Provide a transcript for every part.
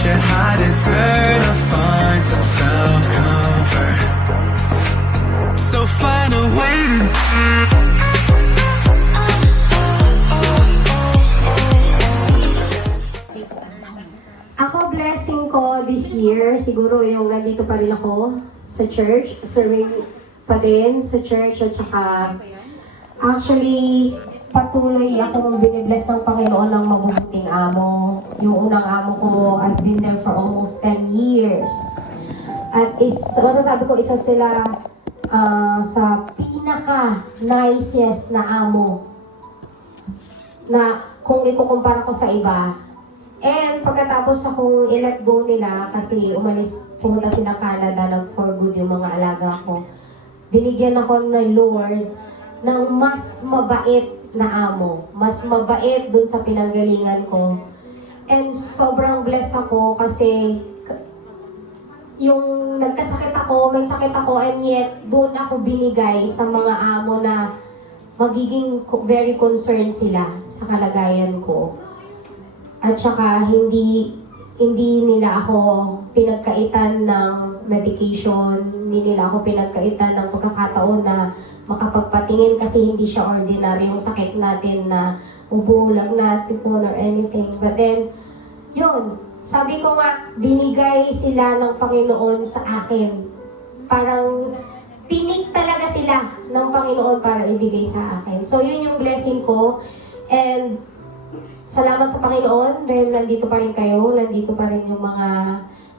your high desert to find some self-comfort. So find a way to Ako, blessing ko this year, siguro yung nandito pa rin ako sa church, serving pa din sa church at saka actually patuloy akong binibless ng Panginoon ng mabubuting amo. Yung unang amo ko, I've been there for almost 10 years. At masasabi ko, isa sila sa pinaka-nicest na amo na kung ikukumpara ko sa iba. And pagkatapos akong i-let go nila kasi pumunta sila Canada, nag-for good yung mga alaga ko. Binigyan ako ng Lord ng mas mabait na amo. Mas mabait dun sa pinanggalingan ko. And sobrang blessed ako kasi yung nagkasakit ako, may sakit ako, and yet doon ako binigay sa mga amo na magiging very concerned sila sa kalagayan ko. At saka hindi nila ako pinagkaitan ng medication, hindi nila ako pinagkaitan ng pagkakataon na makapagpatingin kasi hindi siya ordinary yung sakit natin na ubo, lagnat, sipon or anything. But then, yun, sabi ko nga, binigay sila ng Panginoon sa akin. Parang pinik talaga sila ng Panginoon para ibigay sa akin. So yun yung blessing ko. And salamat sa Panginoon dahil nandito pa rin kayo, nandito pa rin yung mga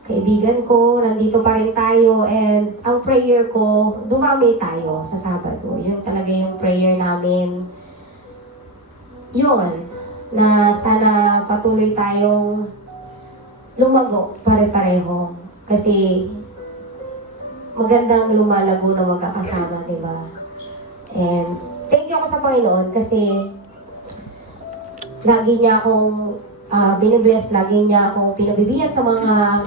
kaibigan ko, nandito pa rin tayo, and ang prayer ko, dumami tayo sa Sabado. Yun talaga yung prayer namin. Yun, na sana patuloy tayong lumago pare-pareho. Kasi magandang lumalago na magkakasama, di ba? And thank you ako sa Panginoon kasi lagi niya akong binibless, lagi niya akong pinabibigyan sa mga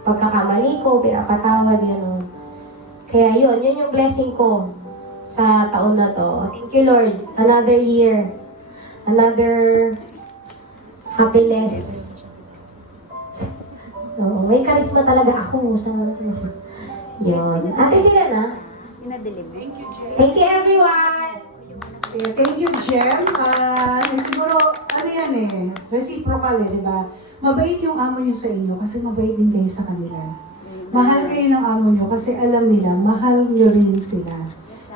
pagkakamali ko, pinapatawad, gano'n. Kaya yun yung blessing ko sa taon na to. Thank you, Lord. Another year. Another happiness. May charisma talaga ako sa yun. Ate sila na. Thank you, Jay. Thank you, everyone. Thank you, Jem. Siguro, ano yan reciprocal di ba? Mabait yung amo nyo sa inyo kasi mabait din kayo sa kanila. Mahal kayo ng amo nyo kasi alam nila, mahal nyo rin sila.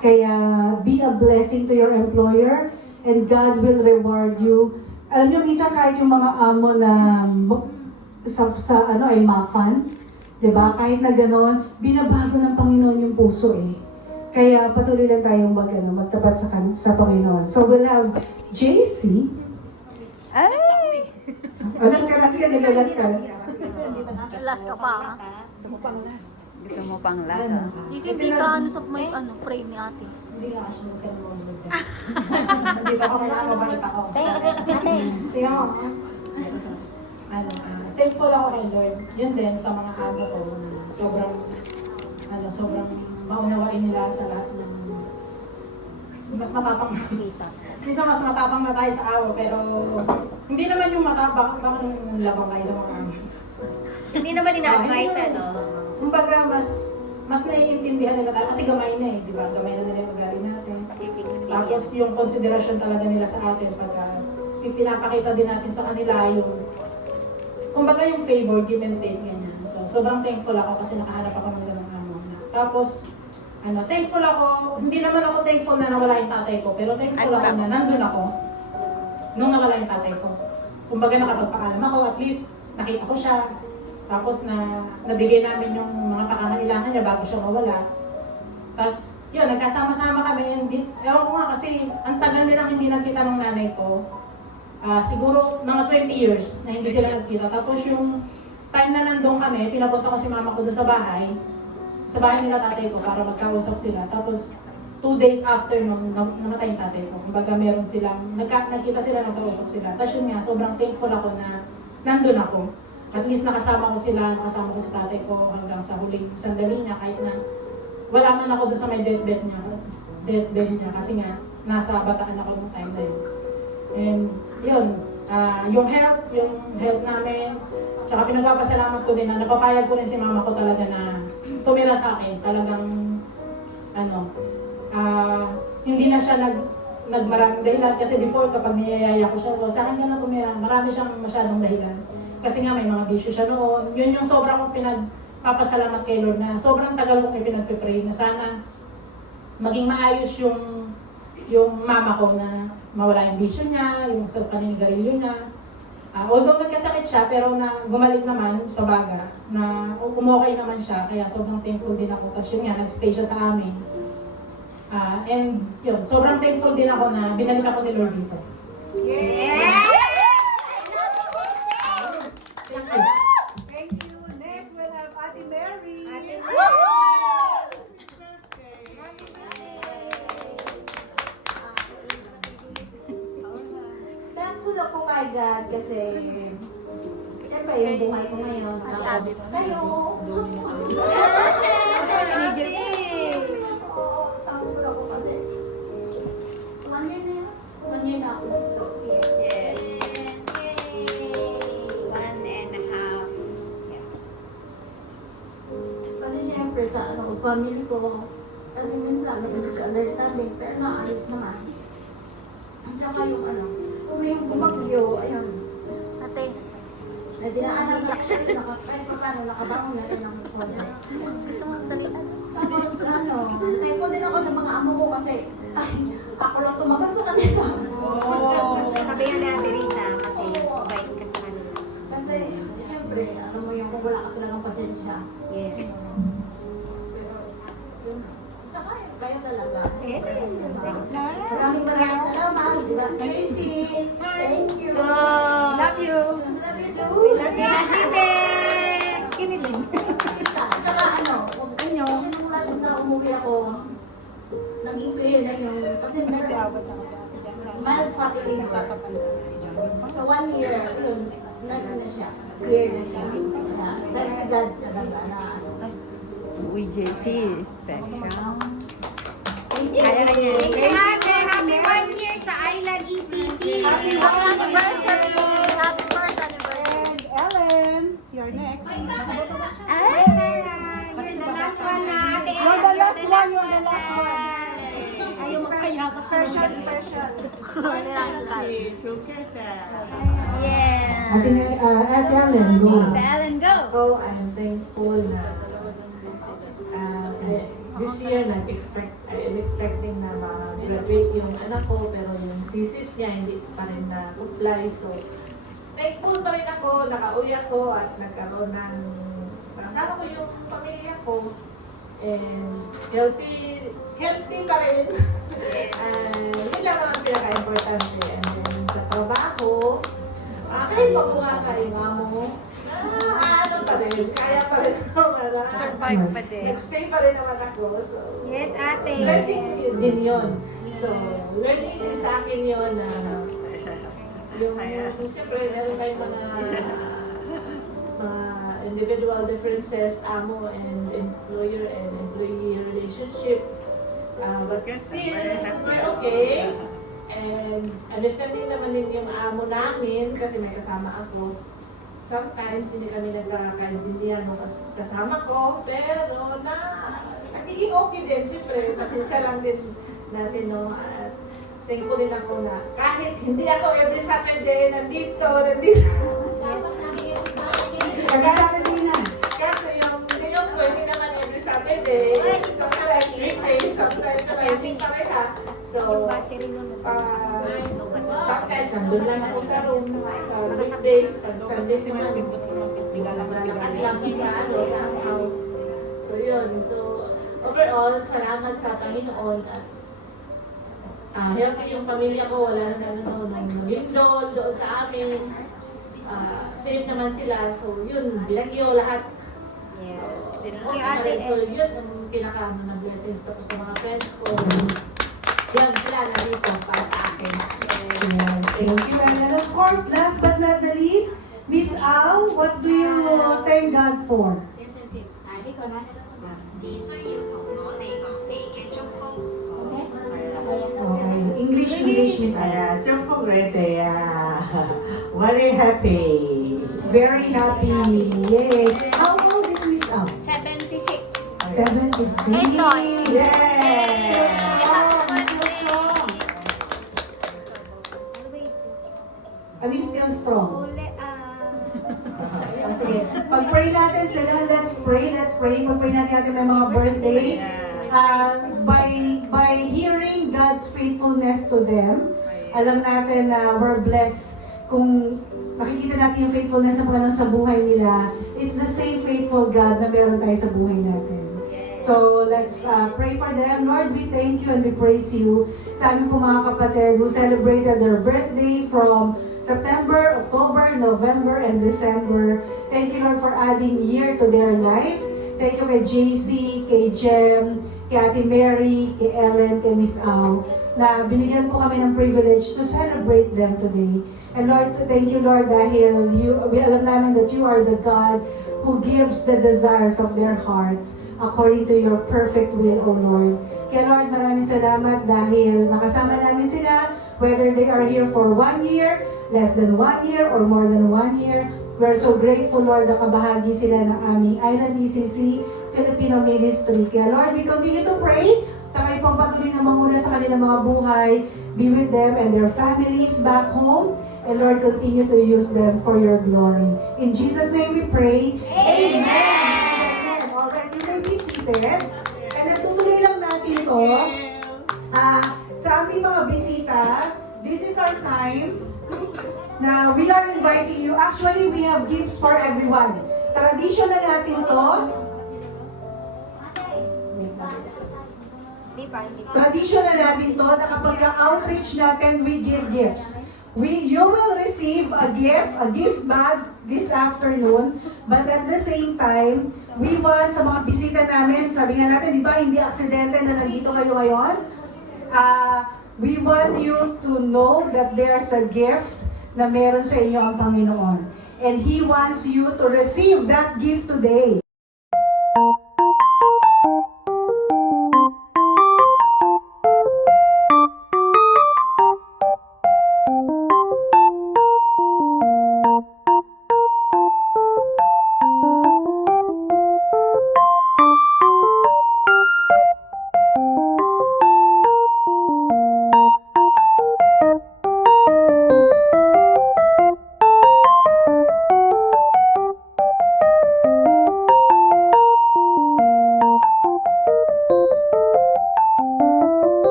Kaya, be a blessing to your employer and God will reward you. Alam nyo, minsan kahit yung mga amo na ay mafan, di ba? Kahit na gano'n, binabago ng Panginoon yung puso Kaya patuloy lang tayong magtapat sa Panginoon. So we'll have JC. Ay! Last ka. Last ka pa, ha? Gusto mo pang last. Gusto mo pang last, Ano? ha? Hindi ka sa may frame ni ate. Hindi ka kasi magkano Dito ako kailangan mabait ako. Tingnan mo. Thankful ako kay Lord. Yun din sa mga amo ko. Sobrang maunawain nila sa lahat ng mas matapang minsan mas matapang na tayo sa awa, pero hindi naman yung matapang baka nung labang tayo sa mga amo. Hindi naman ina-advise, Kumbaga, mas naiintindihan nila tayo kasi gamay na di ba? Gamay na nila yung ugali natin. Tapos yung konsiderasyon talaga nila sa atin pagka pinapakita din natin sa kanila yung kumbaga yung favor, give and take, ganyan. So, sobrang thankful ako kasi nakahanap ako ng ganung amo. Tapos, thankful ako, hindi naman ako thankful na nawala yung tatay ko, pero thankful ako na nandun ako nung nawala yung tatay ko. Kumbaga nakapagpaalam ako, at least nakita ko siya, tapos nabigay namin yung mga pangangailangan niya bago siya mawala. Tapos, yun, nagkasama-sama kami, and ewan ko nga kasi, ang tagal nilang hindi nagkita ng nanay ko, siguro mga 20 years na hindi sila nagkita. Tapos yung time na nandun kami, pinapunta ko si mama ko doon sa bahay nila tatay ko para magkausap sila. Tapos 2 days after nung namatay yung tatay ko, kumbaga meron silang, nagkita sila, nagkausap sila. Tapos yun nga, sobrang thankful ako na nandun ako. At least nakasama ko si tatay ko hanggang sa huling sandali niya, kahit na wala man ako doon sa may deathbed niya kasi nga, nasa Bataan ako nung time na yun. And yun, yung health namin. Tsaka pinagpapasalamat ko din na napapayag ko rin si mama ko talaga na tumira sa akin. Talagang, hindi na siya nagmaraming dahilan. Kasi before, kapag niyayaya ko siya, sa akin ka na tumira, marami siyang masyadong dahilan. Kasi nga may mga bisyo siya noon. Yun yung sobra kong pinagpapasalamat kay Lord na sobrang tagal ko kayo pinagpipray na sana maging maayos yung mama ko na mawala yung bisyo niya, yung sa paninigarilyo niya. Although magkasakit siya, pero na gumaling naman sa baga, na umokay naman siya, kaya sobrang thankful din ako. Tapos yun nga, nag-stay siya sa amin. And yun, sobrang thankful din ako na binalik ako ni Lord dito. Thank you. Thank you. Next, we'll have Ate Mary. Thankful ako kay God kasi siyempre yung buhay ko ngayon tapos kayo. Thankful ako kasi 1 year na yun. 1 year na ako dito. Yes. 1.5. Kasi siyempre sa family ko kasi minsan may misunderstanding pero naayos naman. At saka yung yung bumagyo, ayun. Ate, Na dinaanan na siya, kahit pa paano nakabangon na rin ang konti. gusto mo salita? Tapos thankful din ako sa mga amo ko kasi ako lang tumagal sa kanila. Sabi nga ni Ate Risa, kasi bait ka sa kanila. Kasi siyempre, alam mo yung kung wala ka talagang pasensya. Yes. Pero yun. Tsaka kayo talaga. Maraming salamat. Diba? Tracy, thank you. Love you. Love you too. Ate Beng! Kiniling. Tsaka nung last na umuwi ako, naging clear na yung, kasi meron, mild fatty liver. So 1 year, yun, na siya, clear na siya. Thanks God talaga na Uy, JC, special. Kaya na niya. Kay Ate, happy 1 year sa Island ECC. Happy anniversary! Happy first anniversary! And Ellen, you're next. Ay, you're the last one na. Ate Ellen, You're the last one, you're the last one. Ayaw magkayakap. Special. Yeah! Ate Ellen, go. Ellen, go! Ako, I'm thankful na this year I'm expecting na ma-graduate yung anak ko, pero yung thesis niya hindi pa rin na-apply. So, thankful pa rin ako, nakauwi ako at nagkaroon ng kasama ko yung pamilya ko. And healthy pa rin. Yun lang ang pinaka-importante. And then sa trabaho, kahit mabuha ka yung amo, ano pa rin, kaya pa rin ako. Survive pa din. Nag-stay pa rin naman ako. So, Yes, Ate. blessing din yun. So, learning din sa akin yun na yung siyempre meron kayong mga individual differences, amo and employer and employee relationship. But still, we're okay. And understanding naman din yung amo namin kasi may kasama ako. Sometimes hindi kami nagkakaintindihan ng kasama ko, pero nagiging okay din, siyempre, pasensya lang din natin, no? At thankful din ako na kahit hindi ako every Saturday nandito. Kasi yung nilong ko, hindi naman every Saturday. Sometimes weekdays, sometimes weekday pareha. So, sometimes nandun lang ako sa room. Weekdays, pag Sundays naman, so yun. So, overall, salamat sa Panginoon at healthy yung pamilya ko, wala naman lindol doon sa amin. Safe naman sila, so yun, binagyo lahat. So yun ang pinaka-blessings tapos sa mga friends ko. Yan sila nandito para sa akin. Yes, thank you. And of course, last but not the least, Miss Al, what do you thank God for? Okay. English, Miss Al. 祝福佢哋啊！ Very happy. Very happy. Yay. How old is Miss Al? 76. 76. Hey, Soy. Yes. Are you still strong? Sige, pag-pray natin sila, let's pray. Pag-pray natin may mga birthday. By hearing God's faithfulness to them, alam natin na we're blessed kung makikita natin yung faithfulness ng Panginoon sa buhay nila. It's the same faithful God na meron tayo sa buhay natin. So, let's pray for them. Lord, we thank you and we praise you sa aming po mga kapatid who celebrated their birthday from September, October, November, and December. Thank you, Lord, for adding year to their life. Thank you kay JC, kay Jem, kay Ate Mary, kay Ellen, kay Miss Au, na binigyan po kami ng privilege to celebrate them today. And Lord, thank you, Lord, dahil we alam namin that you are the God who gives the desires of their hearts according to your perfect will, O Lord. Kaya Lord, maraming salamat dahil nakasama namin sila, whether they are here for 1 year, less than 1 year, or more than 1 year. We're so grateful, Lord, na kabahagi sila ng aming Island ECC Filipino Ministry. Kaya Lord, we continue to pray na kayo pang patuloy na mamuna sa kanilang mga buhay. Be with them and their families back home. And Lord, continue to use them for your glory. In Jesus' name we pray. Amen! Alright, you may be seated. And natutuloy lang natin ito. Sa aming mga bisita, this is our time na we are inviting you. Actually, we have gifts for everyone. Tradition na natin to. Tradition na natin to na kapag ka-outreach natin, we give gifts. You will receive a gift bag this afternoon, but at the same time, we want sa mga bisita namin, sabi nga natin, di ba, hindi aksidente na nandito kayo ngayon? We want you to know that there's a gift na meron sa inyo ang Panginoon. And He wants you to receive that gift today.